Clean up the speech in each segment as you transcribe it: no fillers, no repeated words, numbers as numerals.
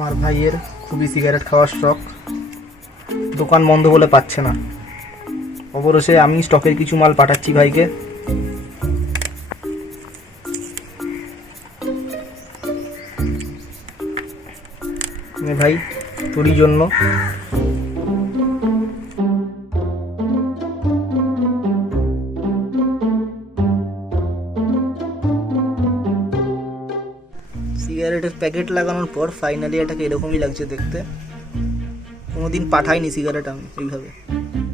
আমার ভাইয়ের খুবই সিগারেট খাওয়ার শখ, দোকান বন্ধ বলে পাচ্ছে না। অবশেষে আমি স্টকের কিছু মাল পাঠাচ্ছি ভাইকে। ভাই তোরই জন্য। সিগারেটের প্যাকেট লাগানোর পর ফাইনালি এটাকে এরকমই লাগছে দেখতে। কোনোদিন পাঠাইনি সিগারেট আমি এইভাবে,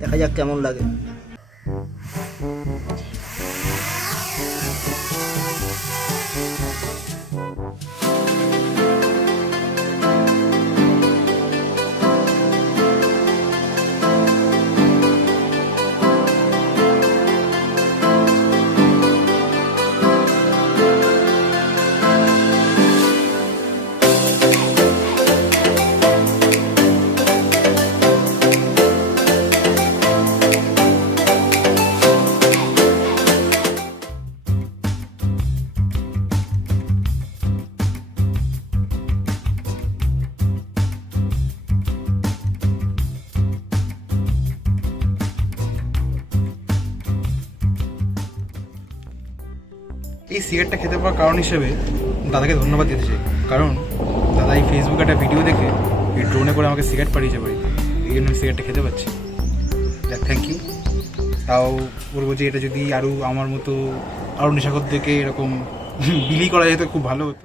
দেখা যাক কেমন লাগে। এই সিগারেটটা খেতে পাওয়ার কারণ হিসেবে দাদাকে ধন্যবাদ দিতে চাই, কারণ দাদা এই ফেসবুকে একটা ভিডিও দেখে এই ড্রোনে করে আমাকে সিগারেট পাঠিয়েছে বাড়িতে, এই জন্য আমি সিগারেটটা খেতে পাচ্ছি। Thank you. তাও বলবো যে এটা যদি আরও আমার মতো আরও নেশাখোরদেরকে এরকম বিলি করা যেত খুব ভালো হতো।